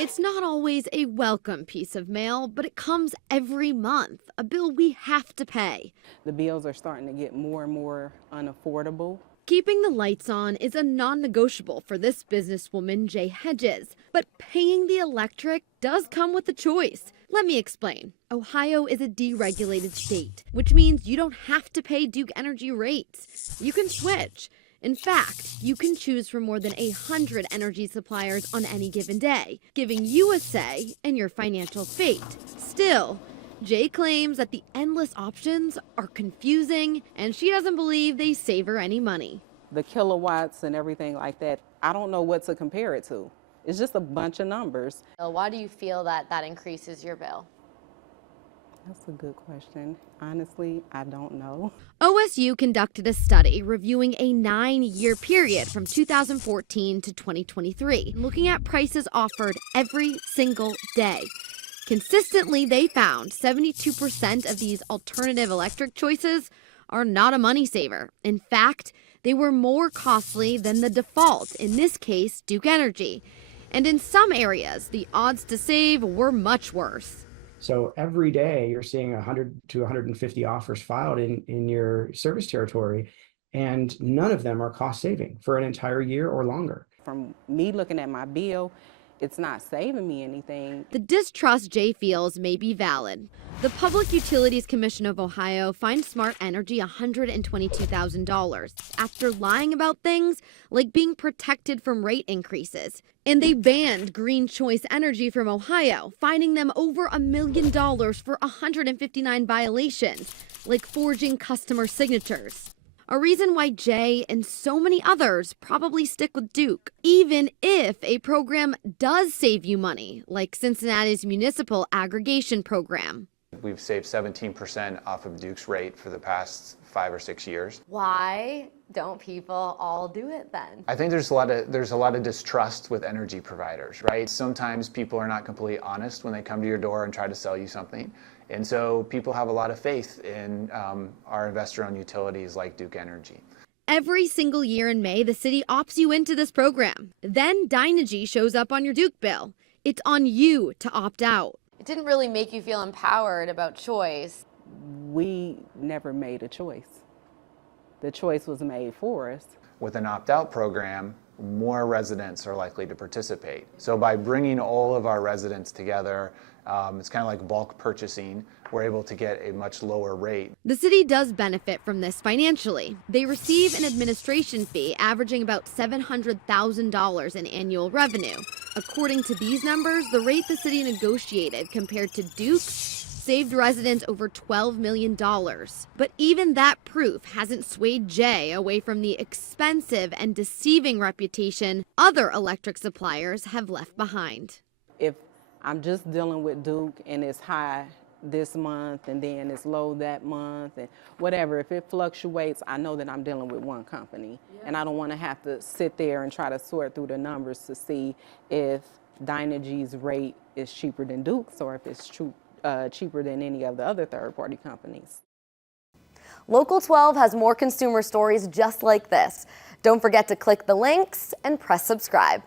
It's not always a welcome piece of mail, but it comes every month, a bill we have to pay. The bills are starting to get more and more unaffordable. Keeping the lights on is a non-negotiable for this businesswoman, Jay Hedges. But paying the electric does come with a choice. Let me explain. Ohio is a deregulated state, which means you don't have to pay Duke Energy rates. You can switch. In fact, you can choose from more than 100 energy suppliers on any given day, giving you a say in your financial fate. Still, Jay claims that the endless options are confusing, and she doesn't believe they save her any money. The kilowatts and everything like that, I don't know what to compare it to. It's just a bunch of numbers. Why do you feel that that increases your bill? That's a good question. Honestly, I don't know. OSU conducted a study reviewing a 9-year period from 2014 to 2023, looking at prices offered every single day. Consistently, they found 72% of these alternative electric choices are not a money saver. In fact, they were more costly than the default, in this case, Duke Energy. And in some areas, the odds to save were much worse. So every day you're seeing 100 to 150 offers filed in your service territory, and none of them are cost saving for an entire year or longer. From me looking at my bill, it's not saving me anything. The distrust Jay feels may be valid. The Public Utilities Commission of Ohio fined Smart Energy $122,000 after lying about things like being protected from rate increases. And they banned Green Choice Energy from Ohio, fining them over $1 million for 159 violations, like forging customer signatures. A reason why Jay and so many others probably stick with Duke, even if a program does save you money, like Cincinnati's municipal aggregation program. We've saved 17% off of Duke's rate for the past 5 or 6 years. Why don't people all do it then? I think there's a lot of distrust with energy providers, right? Sometimes people are not completely honest when they come to your door and try to sell you something. And so people have a lot of faith in our investor-owned utilities like Duke Energy. Every single year in May, the city opts you into this program. Then Dynegy shows up on your Duke bill. It's on you to opt out. It didn't really make you feel empowered about choice. We never made a choice. The choice was made for us. With an opt-out program, more residents are likely to participate. So by bringing all of our residents together, it's kind of like bulk purchasing. We're able to get a much lower rate. The city does benefit from this financially. They receive an administration fee averaging about $700,000 in annual revenue. According to these numbers, the rate the city negotiated compared to Duke saved residents over $12 million. But even that proof hasn't swayed Jay away from the expensive and deceiving reputation other electric suppliers have left behind. If I'm just dealing with Duke and it's high this month and then it's low that month and whatever, if it fluctuates, I know that I'm dealing with one company. And I don't want to have to sit there and try to sort through the numbers to see if Dynegy's rate is cheaper than Duke's or if it's cheaper than any of the other third-party companies. Local 12 has more consumer stories just like this. Don't forget to click the links and press subscribe.